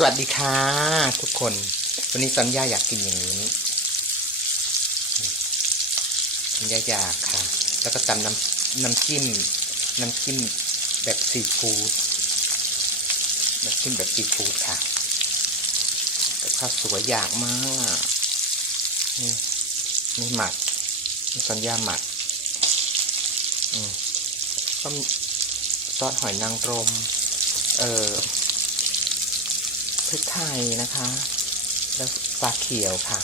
สวัสดีค่ะทุกคน วันนี้สัญญาอยากกินอย่างนี้สัญญาอยากค่ะ แล้วก็ตำน้ำน้ำจิ้ม น้ำจิ้มแบบซีฟู้ดน้ำจิ้มแบบซีฟู้ดค่ะกับข้าวสวยอยากมากนี่นี่หมักนี่สัญญาหมักอืมก็มีซอสหอยนางรม เอ่อ พริกไทยนะคะ แล้วปลาเขียวค่ะ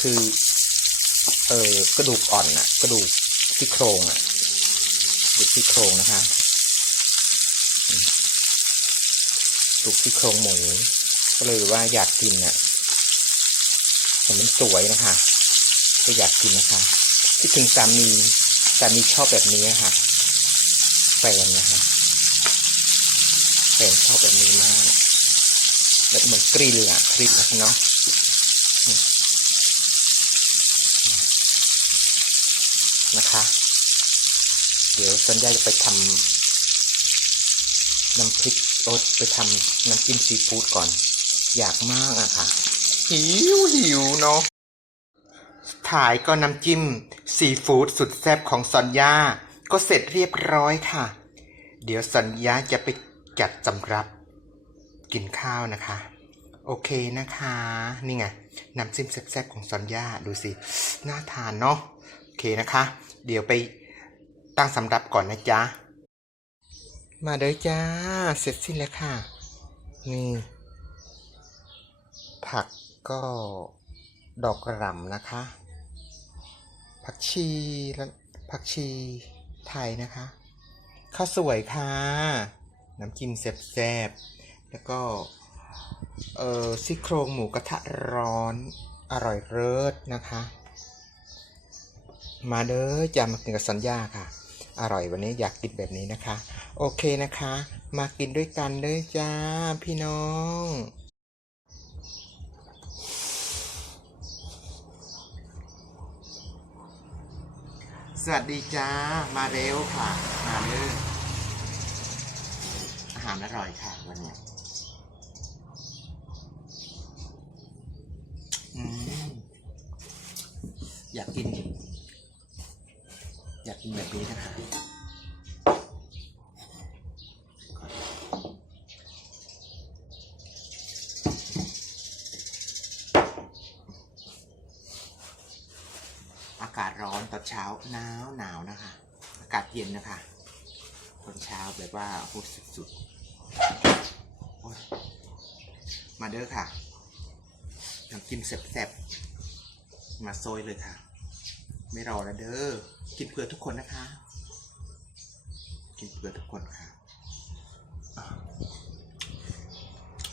คือ เออกระดูกอ่อนน่ะกระดูกที่โครงอะกระดูกที่โครงนะคะกระดูกที่โครงหมูก็เลยว่าอยากกินน่ะเห็นมันสวยนะคะ ก็อยากกินนะคะคิดถึงสามี สามีชอบแบบนี้ค่ะแฟนนะคะแฟนชอบแบบนี้มากแบบเหมือนกริลอะกริลนะเนาะอืมนะคะ เดี๋ยวสัญญาจะไปทำน้ำพริกโอ๊ตไปทำน้ำจิ้มซีฟู้ดก่อน อยากมากอะค่ะ หิวหิวเนาะายก็น้ำจิ้มซีฟู้ดสุดแซ่บของซอนยาก็เสร็จเรียบร้อยค่ะ เดี๋ยวซอนยาจะไปจัดสำรับกินข้าวนะคะ โอเคนะคะ นี่ไงน้ำจิ้มแซ่บๆของซอนยาดูสิ น่าทานเนาะโอเคนะคะ เดี๋ยวไปตั้งสำรับก่อนนะจ๊ะ มาเด้อจ้า เสร็จสิ้นแล้วค่ะ นี่ ผักก็ดอกกระหล่ำนะคะ ผักชีและผักชีไทยนะคะข้าวสวยค่ะ น้ำจิ้มแซ่บๆ แล้วก็เออซี่โครงหมูกระทะร้อนอร่อยเลิศนะคะ มาเด้อจะมากินกับสัญญาค่ะ อร่อยวันนี้อยากกินแบบนี้นะคะ โอเคนะคะ มากินด้วยกันเด้อจ้าพี่น้อง สวัสดีจ้า มาเร็วค่ะ มาเลยอาหารอร่อยค่ะวันนี้อืมอยากกิน อยากกินแบบนี้นะคะ หนาวหนาวนะคะ อากาศเย็นนะคะตอนเช้าแบบว่าโหสุดๆมาเด้อค่ะน้ำจิ้มแซ่บๆมาโซยเลยค่ะ ไม่รอแล้วเด้อกินเพื่อทุกคนนะคะ กินเพื่อทุกคนค่ะอะ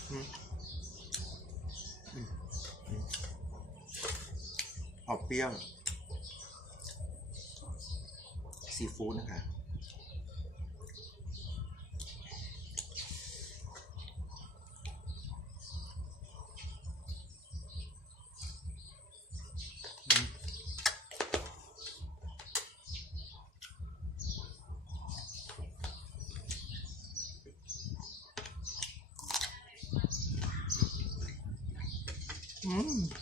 อืมอืมอืมออกเปรี้ยว ซีฟู้ดนะคะ อืม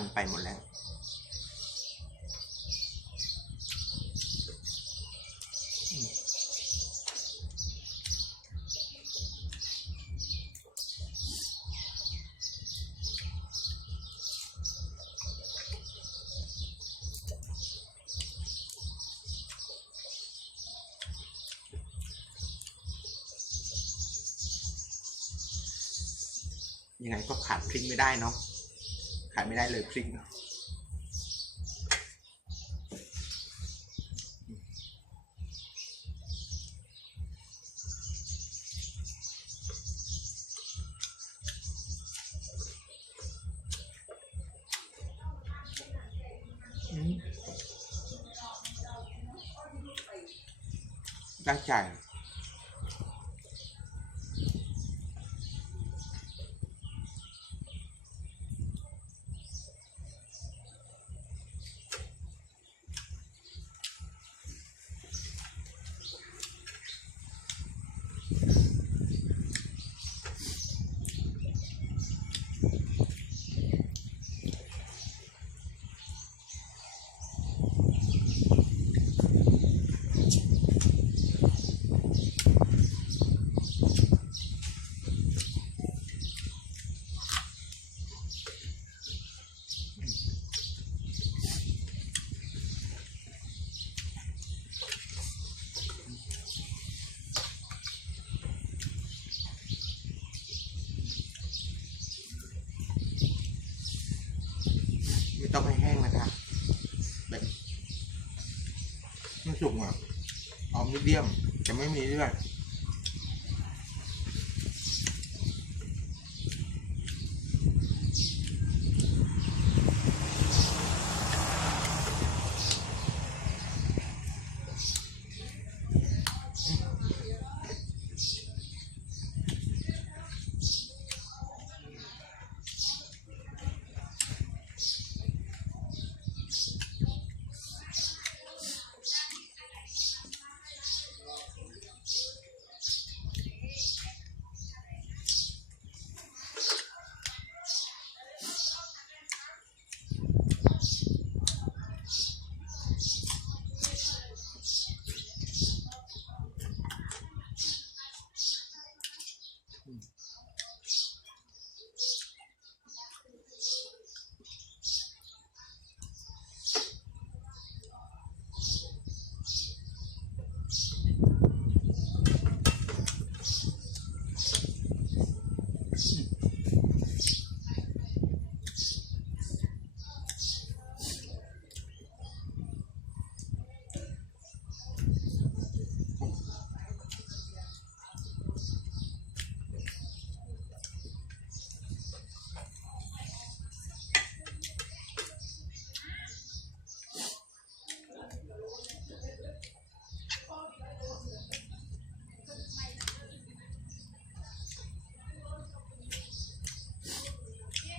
นไปหมดแล้ว ยังไงก็ขาดทิ้งไม่ได้เนาะ ขายไม่ได้เลยพริกเนาะอืมได้ใจ ไม่ต้องให้แห้งนะคะ แบบ ไม่สุกอะหอมนิดเดียวจะไม่มีเลือด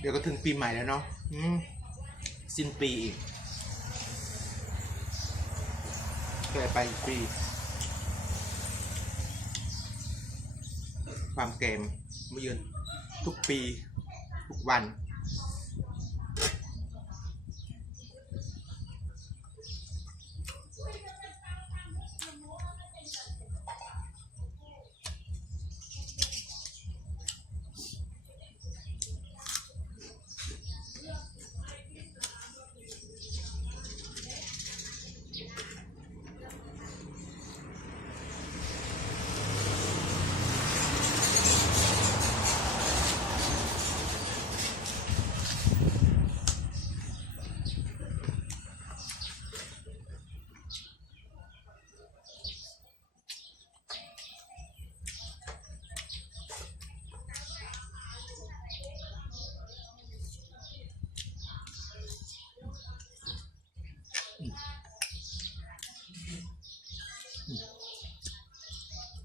เดี๋ยวก็ถึงปีใหม่แล้วเนาะสิ้นปีอีกเคยไปอีกปี ความเกมมาเยือนทุกปี ทุกวัน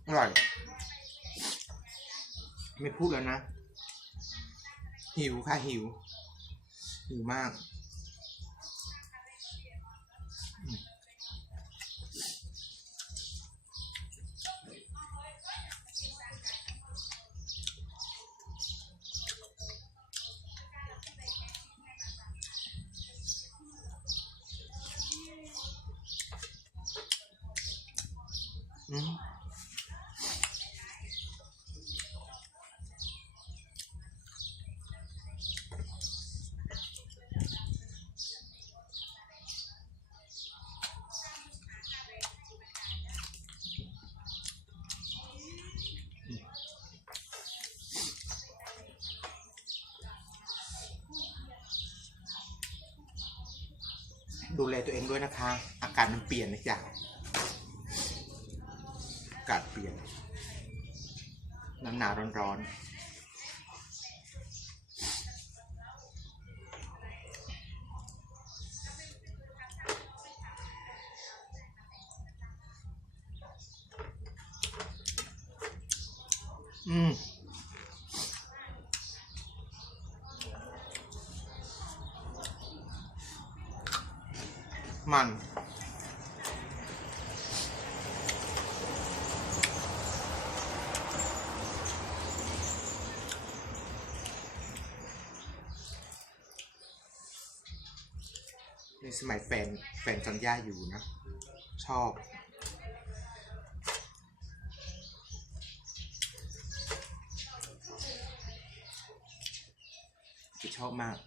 อร่อย ไม่พูดแล้วนะ หิวค่ะหิว หิวมากอืม ดูแลตัวเองด้วยนะคะ อากาศมันเปลี่ยนนะจ๊ะอากาศเปลี่ยนหนาวหนาวร้อนๆอืม มัน ในสมัยแฟน แฟนจอนย่าอยู่นะ ชอบชอบมาก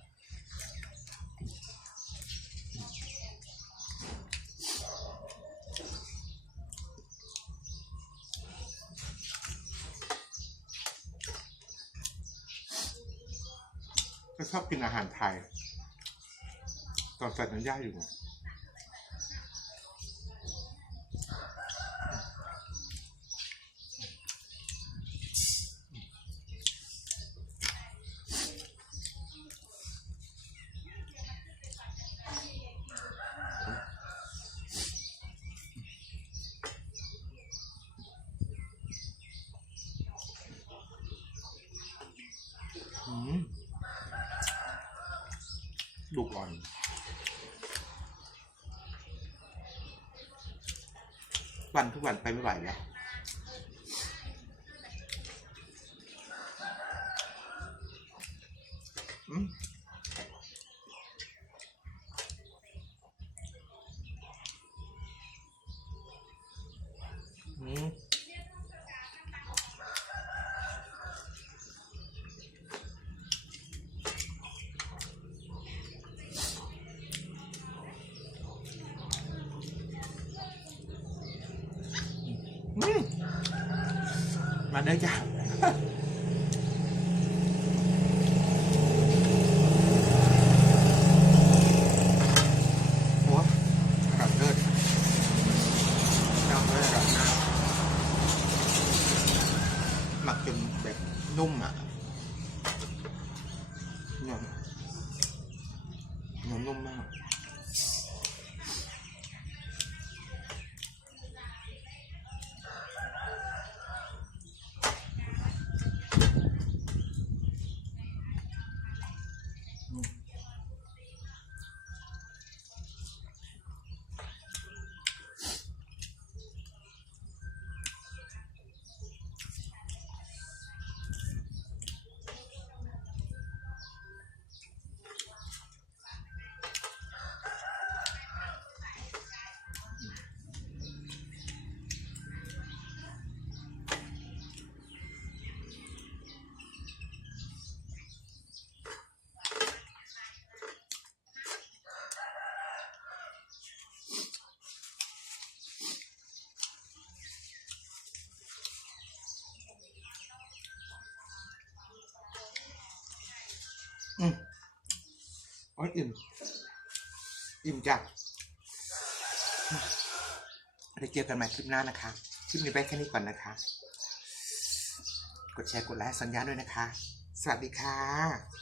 ชอบกินอาหารไทย ตอนแฟนนั้นย่าอยู่ อืมลูก อ่อน วันทุกวันไปไม่ไหวแล้ว อืมอืมอืมมาเด้อจ้า โอ้ระดับเลิศน้ำเลยระดับห น้าหมักจนแบบนุ่มอะเนื้อเนื้อนุ่มมาก โอ้ยอิ่ม อิ่มจ้ะเดี๋ยวเจอกันใหม่คลิปหน้านะคะ คลิปนี้ไปแค่นี้ก่อนนะคะ กดแชร์กดไลค์สัญญาด้วยนะคะ สวัสดีค่ะ